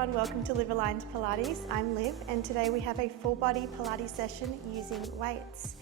everyone, welcome to Live Aligned Pilates. I'm Liv and today we have a full body Pilates session using weights.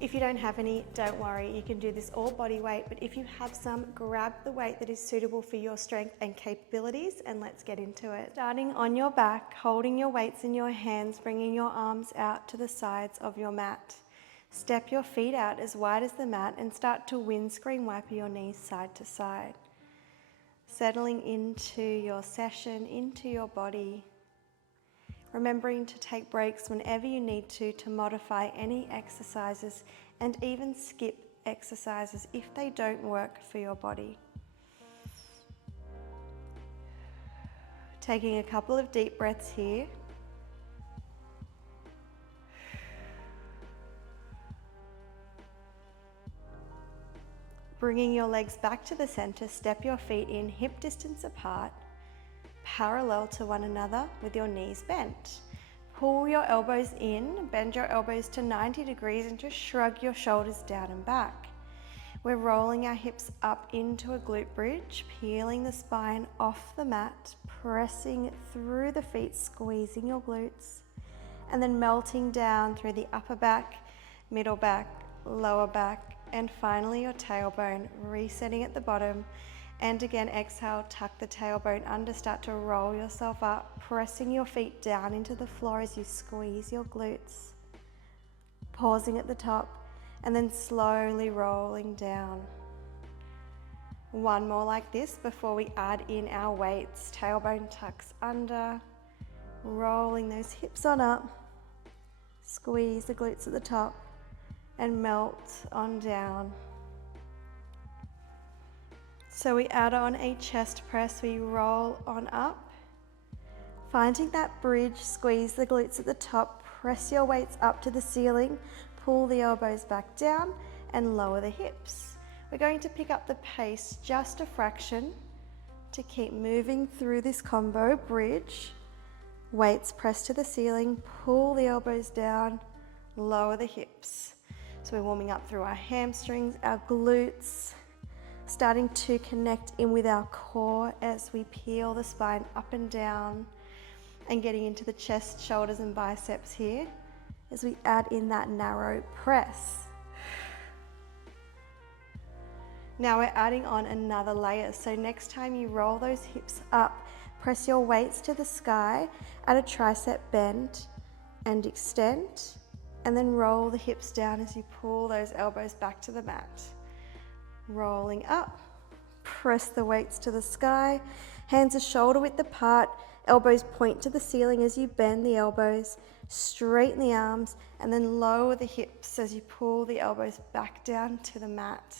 If you don't have any, don't worry, you can do this all body weight, but if you have some, grab the weight that is suitable for your strength and capabilities and let's get into it. Starting on your back, holding your weights in your hands, bringing your arms out to the sides of your mat. Step your feet out as wide as the mat and start to windscreen wipe your knees side to side. Settling into your session, into your body. Remembering to take breaks whenever you need to modify any exercises and even skip exercises if they don't work for your body. Taking a couple of deep breaths here. Bringing your legs back to the center, step your feet in hip distance apart, parallel to one another with your knees bent. Pull your elbows in, bend your elbows to 90 degrees and just shrug your shoulders down and back. We're rolling our hips up into a glute bridge, peeling the spine off the mat, pressing through the feet, squeezing your glutes, and then melting down through the upper back, middle back, lower back, and finally your tailbone, resetting at the bottom. And again, exhale, tuck the tailbone under, start to roll yourself up, pressing your feet down into the floor as you squeeze your glutes. Pausing at the top, and then slowly rolling down. One more like this before we add in our weights. Tailbone tucks under, rolling those hips on up, squeeze the glutes at the top, and melt on down. So we add on a chest press, we roll on up. Finding that bridge, squeeze the glutes at the top, press your weights up to the ceiling, pull the elbows back down and lower the hips. We're going to pick up the pace just a fraction to keep moving through this combo. Bridge, weights press to the ceiling, pull the elbows down, lower the hips. So we're warming up through our hamstrings, our glutes, starting to connect in with our core as we peel the spine up and down and getting into the chest, shoulders and biceps here as we add in that narrow press. Now we're adding on another layer. So next time you roll those hips up, press your weights to the sky, add a tricep bend and extend, and then roll the hips down as you pull those elbows back to the mat. Rolling up, press the weights to the sky, hands are shoulder width apart, elbows point to the ceiling as you bend the elbows, straighten the arms, and then lower the hips as you pull the elbows back down to the mat.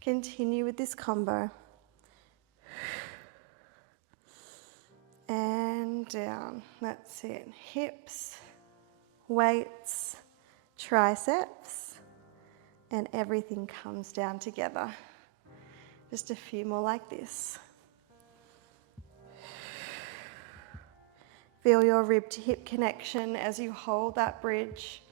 Continue with this combo. And down, that's it. Hips, weights, triceps, and everything comes down together. Just a few more like this. Feel your rib to hip connection as you hold that bridge.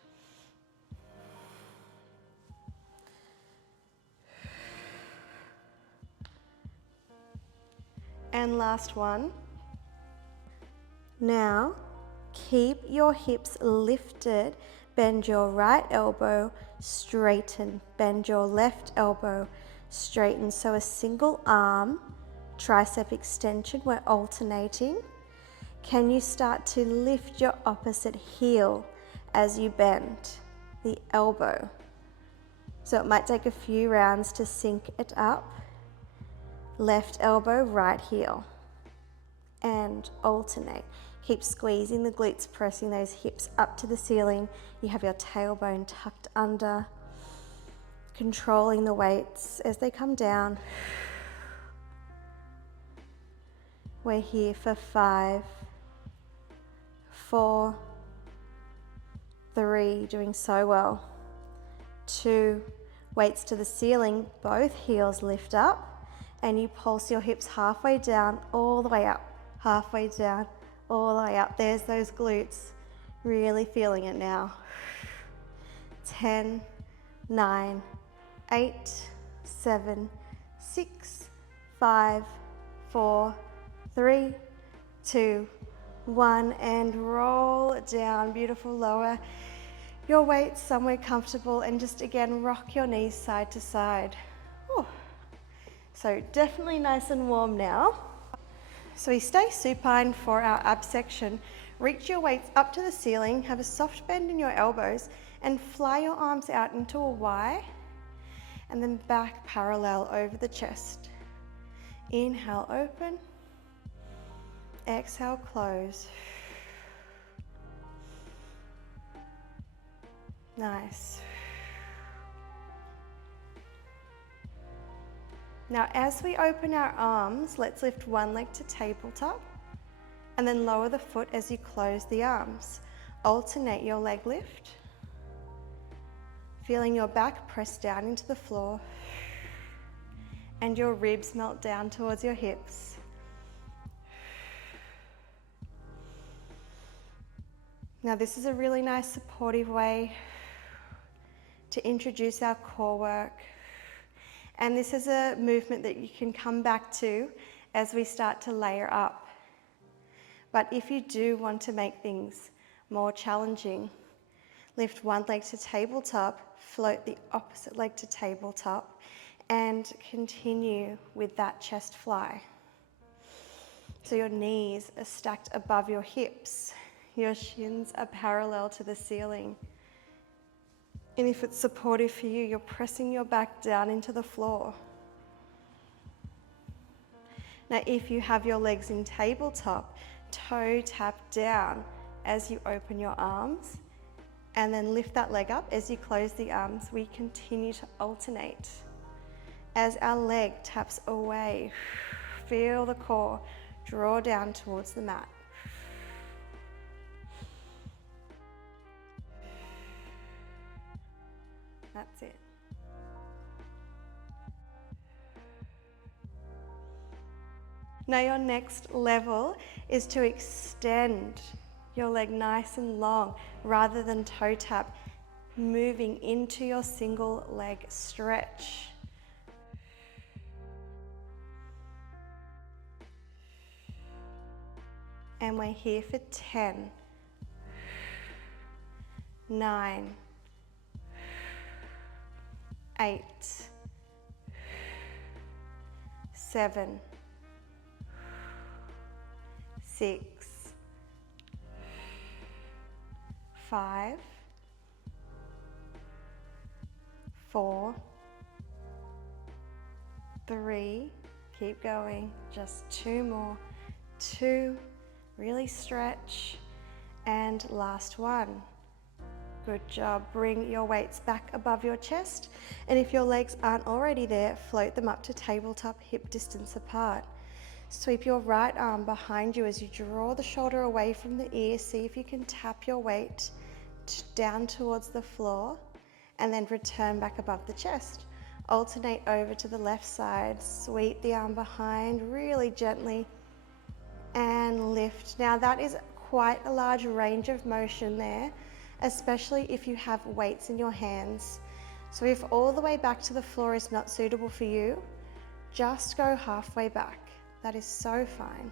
And last one. Now, keep your hips lifted. Bend your right elbow, straighten. Bend your left elbow, straighten. So a single arm, tricep extension, we're alternating. Can you start to lift your opposite heel as you bend the elbow? So it might take a few rounds to sync it up. Left elbow, right heel. And alternate. Keep squeezing the glutes, pressing those hips up to the ceiling. You have your tailbone tucked under, controlling the weights as they come down. We're here for 5, 4, 3, doing so well. 2, weights to the ceiling, both heels lift up, and you pulse your hips halfway down, all the way up, halfway down, all the way up. There's those glutes, really feeling it now. 10, 9, 8, 7, 6, 5, 4, 3, 2, 1, and roll down. Beautiful. Lower your weight somewhere comfortable and just again rock your knees side to side. Whew. So definitely nice and warm now. So we stay supine for our ab section. Reach your weights up to the ceiling, have a soft bend in your elbows, and fly your arms out into a Y, and then back parallel over the chest. Inhale, open. Exhale, close. Nice. Now, as we open our arms, let's lift one leg to tabletop and then lower the foot as you close the arms. Alternate your leg lift, feeling your back press down into the floor and your ribs melt down towards your hips. Now, this is a really nice supportive way to introduce our core work. And this is a movement that you can come back to as we start to layer up. But if you do want to make things more challenging, lift one leg to tabletop, float the opposite leg to tabletop, and continue with that chest fly. So your knees are stacked above your hips, your shins are parallel to the ceiling. And if it's supportive for you, you're pressing your back down into the floor. Now, if you have your legs in tabletop, toe tap down as you open your arms, and then lift that leg up as you close the arms. We continue to alternate. As our leg taps away, feel the core draw down towards the mat. That's it. Now your next level is to extend your leg nice and long rather than toe tap, moving into your single leg stretch. And we're here for 10, 9, 8, 7, 6, 5, 4, 3, keep going, just 2 more, 2, really stretch, and last one. Good job. Bring your weights back above your chest, and if your legs aren't already there, float them up to tabletop, hip distance apart. Sweep your right arm behind you as you draw the shoulder away from the ear. See if you can tap your weight down towards the floor, and then return back above the chest. Alternate over to the left side. Sweep the arm behind really gently and lift. Now that is quite a large range of motion there, especially if you have weights in your hands. So if all the way back to the floor is not suitable for you, just go halfway back. That is so fine.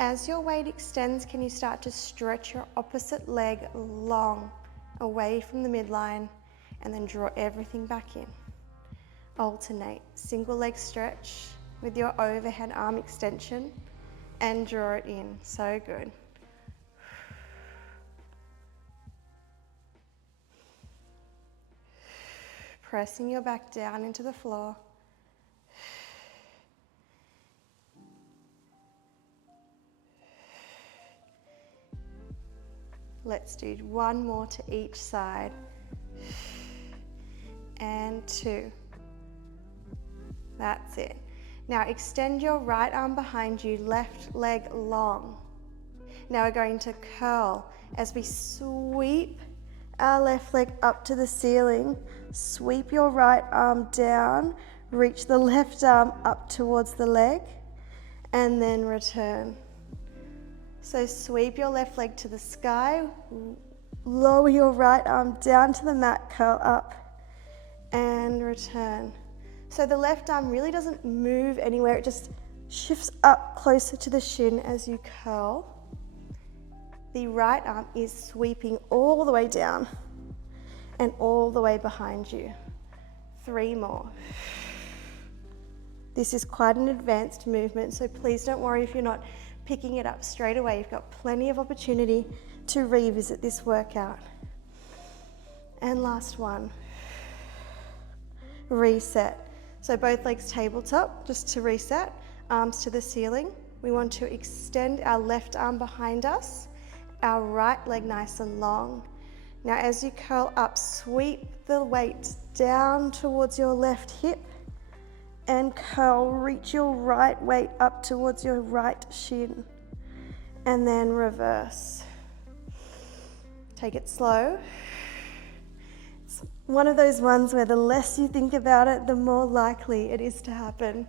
As your weight extends, can you start to stretch your opposite leg long away from the midline, and then draw everything back in. Alternate single leg stretch with your overhead arm extension and draw it in. So good. Pressing your back down into the floor. Let's do one more to each side. And 2. That's it. Now extend your right arm behind you, left leg long. Now we're going to curl as we sweep our left leg up to the ceiling. Sweep your right arm down, reach the left arm up towards the leg, and then return. So sweep your left leg to the sky, lower your right arm down to the mat, curl up, and return. So the left arm really doesn't move anywhere, it just shifts up closer to the shin as you curl. The right arm is sweeping all the way down and all the way behind you. 3 more. This is quite an advanced movement, so please don't worry if you're not picking it up straight away. You've got plenty of opportunity to revisit this workout. And last one. Reset. So both legs tabletop, just to reset, arms to the ceiling. We want to extend our left arm behind us, our right leg nice and long. Now as you curl up, sweep the weight down towards your left hip and curl, reach your right weight up towards your right shin. And then reverse. Take it slow. It's one of those ones where the less you think about it, the more likely it is to happen.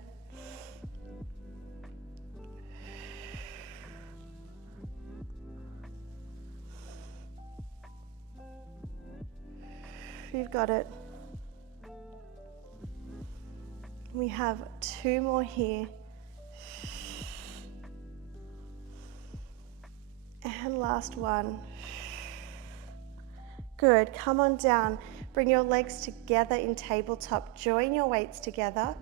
You've got it. We have 2 more here. And last one. Good, come on down. Bring your legs together in tabletop. Join your weights together.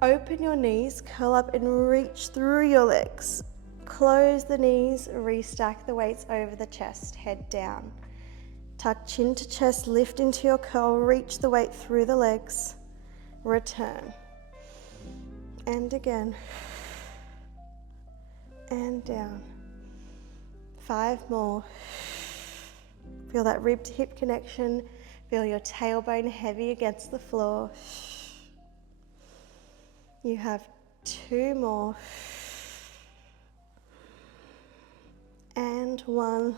Open your knees, curl up and reach through your legs. Close the knees, restack the weights over the chest, head down. Tuck chin to chest, lift into your curl, reach the weight through the legs. Return. And again. And down. 5 more. Feel that rib to hip connection. Feel your tailbone heavy against the floor. You have 2 more. And 1.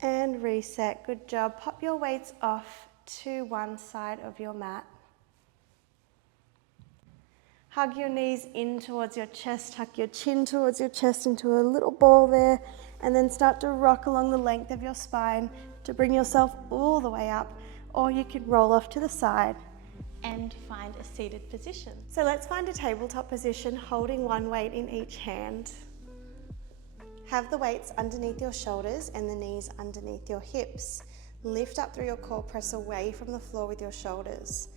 And reset. Good job. Pop your weights off to one side of your mat. Hug your knees in towards your chest, tuck your chin towards your chest into a little ball there, and then start to rock along the length of your spine to bring yourself all the way up, or you can roll off to the side and find a seated position. So let's find a tabletop position, holding one weight in each hand. Have the weights underneath your shoulders and the knees underneath your hips. Lift up through your core, press away from the floor with your shoulders.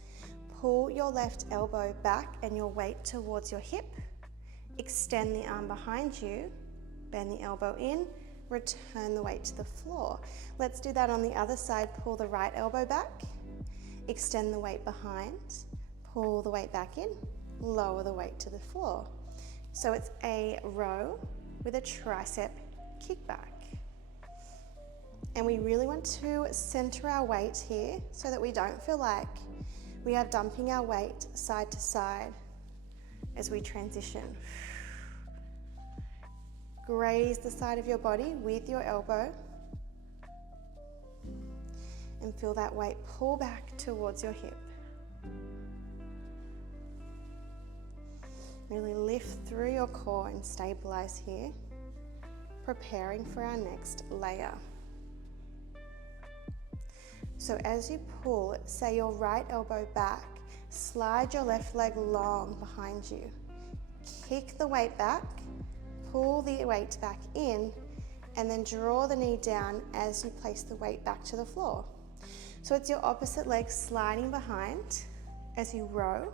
Pull your left elbow back and your weight towards your hip. Extend the arm behind you, bend the elbow in, return the weight to the floor. Let's do that on the other side. Pull the right elbow back, extend the weight behind, pull the weight back in, lower the weight to the floor. So it's a row with a tricep kickback. And we really want to center our weight here so that we don't feel like we are dumping our weight side to side as we transition. Graze the side of your body with your elbow and feel that weight pull back towards your hip. Really lift through your core and stabilize here, preparing for our next layer. So as you pull, say your right elbow back, slide your left leg long behind you. Kick the weight back, pull the weight back in, and then draw the knee down as you place the weight back to the floor. So it's your opposite leg sliding behind as you row.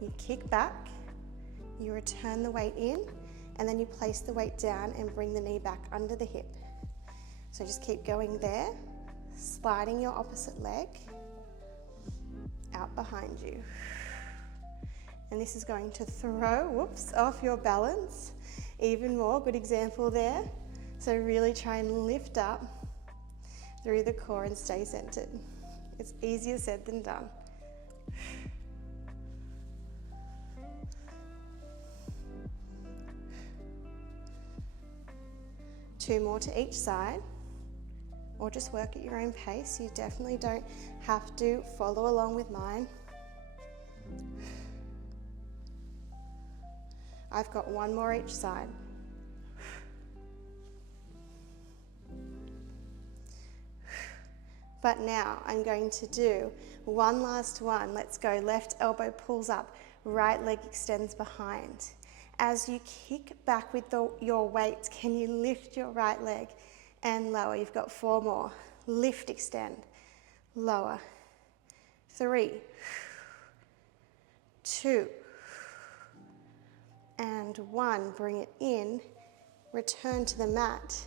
You kick back, you return the weight in, and then you place the weight down and bring the knee back under the hip. So just keep going there. Sliding your opposite leg out behind you. And this is going to throw, off your balance even more. Good example there. So really try and lift up through the core and stay centered. It's easier said than done. Two more to each side. Or just work at your own pace. You definitely don't have to follow along with mine. I've got one more each side. But now I'm going to do one last one. Let's go. Left elbow pulls up, right leg extends behind. As you kick back with your weight, can you lift your right leg and lower? You've got 4 more. Lift, extend, lower. 3, 2, and 1. Bring it in, return to the mat,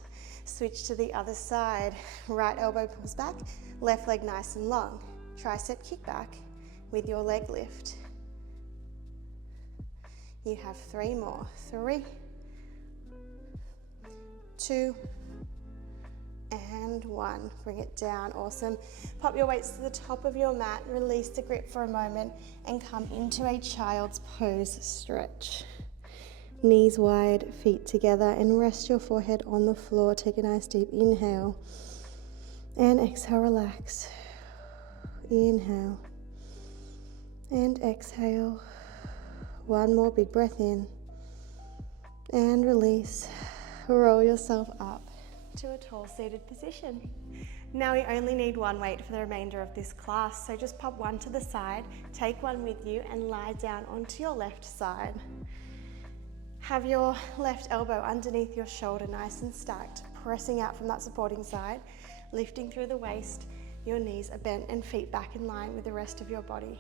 switch to the other side. Right elbow pulls back, left leg nice and long. Tricep kickback with your leg lift. You have 3 more. 3, 2, and 1. Bring it down. Awesome. Pop your weights to the top of your mat, release the grip for a moment, and come into a child's pose stretch. Knees wide, feet together, and rest your forehead on the floor. Take a nice deep inhale, and exhale, relax. Inhale, and exhale. 1 more big breath in, and release. Roll yourself up to a tall seated position. Now we only need 1 weight for the remainder of this class, so just pop 1 to the side, take 1 with you, and lie down onto your left side. Have your left elbow underneath your shoulder, nice and stacked, pressing out from that supporting side, lifting through the waist. Your knees are bent and feet back in line with the rest of your body.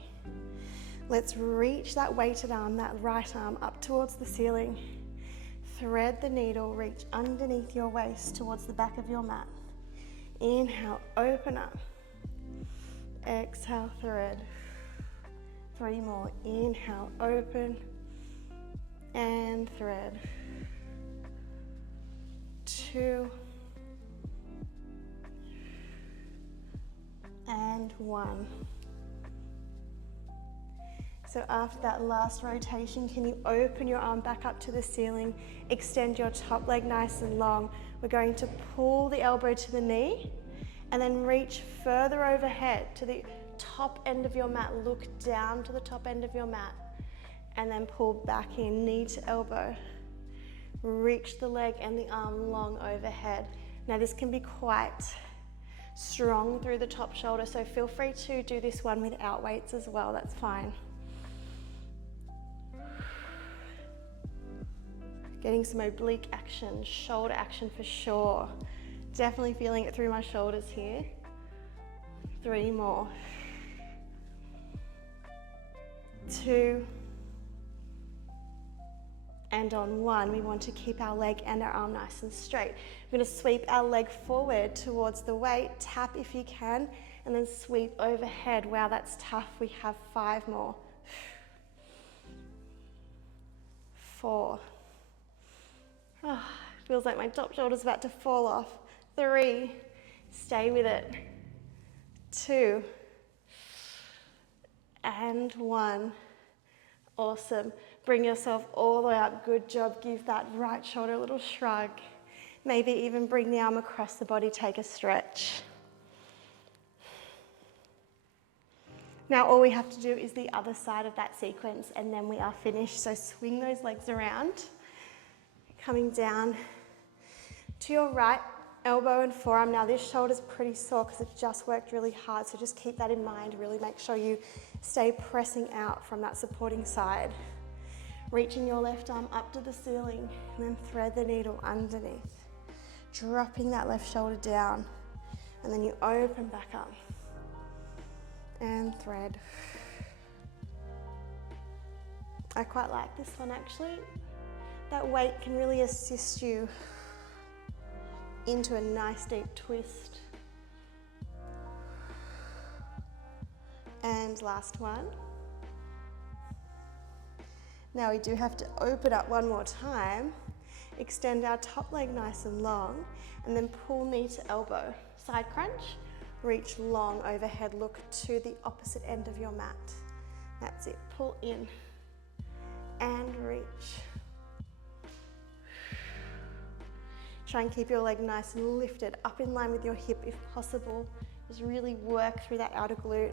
Let's reach that weighted arm, that right arm, up towards the ceiling. Thread the needle, reach underneath your waist towards the back of your mat. Inhale, open up. Exhale, thread. 3 more. Inhale, open. And thread. 2. And 1. So after that last rotation, can you open your arm back up to the ceiling, extend your top leg nice and long. We're going to pull the elbow to the knee and then reach further overhead to the top end of your mat. Look down to the top end of your mat and then pull back in, knee to elbow. Reach the leg and the arm long overhead. Now this can be quite strong through the top shoulder, so feel free to do this one without weights as well, that's fine. Getting some oblique action, shoulder action for sure. Definitely feeling it through my shoulders here. 3 more. 2. And on 1, we want to keep our leg and our arm nice and straight. We're going to sweep our leg forward towards the weight, tap if you can, and then sweep overhead. Wow, that's tough. We have 5 more. 4. Oh, feels like my top shoulder's about to fall off. 3, stay with it. 2, and 1. Awesome. Bring yourself all the way up. Good job. Give that right shoulder a little shrug. Maybe even bring the arm across the body, take a stretch. Now all we have to do is the other side of that sequence and then we are finished. So swing those legs around. Coming down to your right elbow and forearm. Now this shoulder's pretty sore because it just worked really hard, so just keep that in mind. Really make sure you stay pressing out from that supporting side. Reaching your left arm up to the ceiling and then thread the needle underneath. Dropping that left shoulder down and then you open back up and thread. I quite like this one actually. That weight can really assist you into a nice deep twist. And last one. Now we do have to open up one more time. Extend our top leg nice and long and then pull knee to elbow. Side crunch, reach long overhead, look to the opposite end of your mat. That's it, pull in and reach. Try and keep your leg nice and lifted, up in line with your hip if possible. Just really work through that outer glute.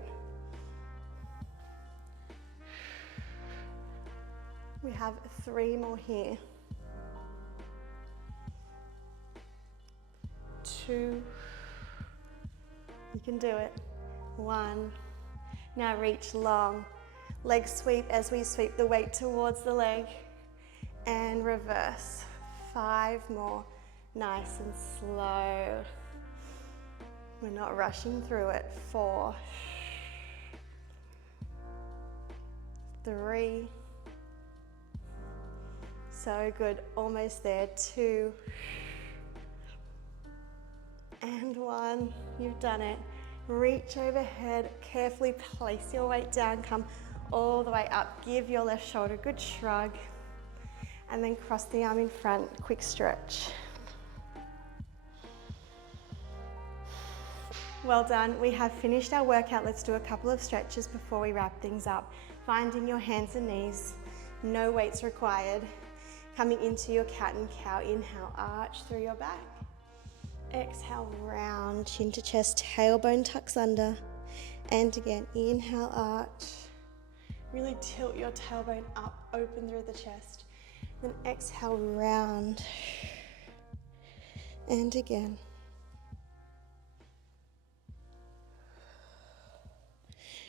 We have 3 more here. 2. You can do it. 1. Now reach long. Leg sweep as we sweep the weight towards the leg. And reverse. 5 more. Nice and slow. We're not rushing through it. 4. 3. So good. Almost there. 2. And 1. You've done it. Reach overhead. Carefully place your weight down. Come all the way up. Give your left shoulder a good shrug. And then cross the arm in front. Quick stretch. Well done. We have finished our workout. Let's do a couple of stretches before we wrap things up. Finding your hands and knees. No weights required. Coming into your cat and cow. Inhale, arch through your back. Exhale, round, chin to chest, tailbone tucks under. And again, inhale, arch. Really tilt your tailbone up, open through the chest. Then exhale, round. And again.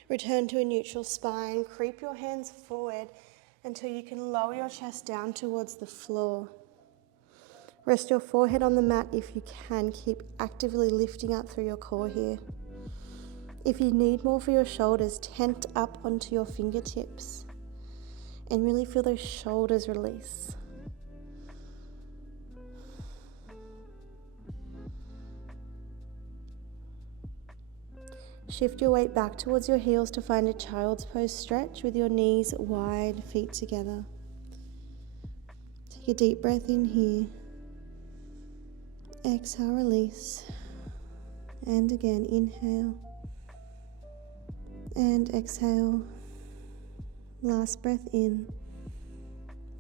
Return to a neutral spine. Creep your hands forward until you can lower your chest down towards the floor. Rest your forehead on the mat if you can. Keep actively lifting up through your core here. If you need more for your shoulders, tent up onto your fingertips and really feel those shoulders release. Shift your weight back towards your heels to find a child's pose stretch with your knees wide, feet together. Take a deep breath in here. Exhale, release. And again, inhale. And exhale. Last breath in.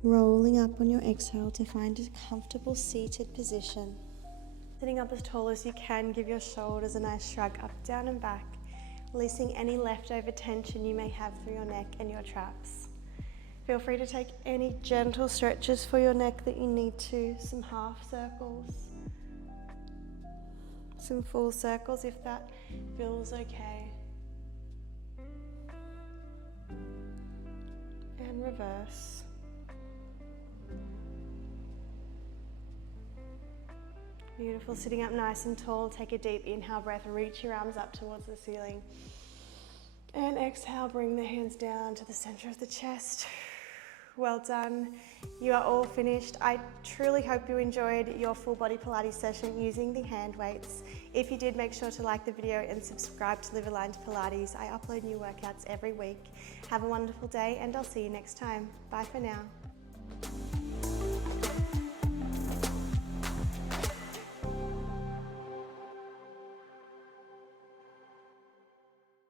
Rolling up on your exhale to find a comfortable seated position. Sitting up as tall as you can, give your shoulders a nice shrug up, down and back, releasing any leftover tension you may have through your neck and your traps. Feel free to take any gentle stretches for your neck that you need to, some half circles, some full circles if that feels okay. And reverse. Beautiful, sitting up nice and tall. Take a deep inhale breath, reach your arms up towards the ceiling. And exhale, bring the hands down to the center of the chest. Well done. You are all finished. I truly hope you enjoyed your full body Pilates session using the hand weights. If you did, make sure to like the video and subscribe to Live Aligned Pilates. I upload new workouts every week. Have a wonderful day and I'll see you next time. Bye for now.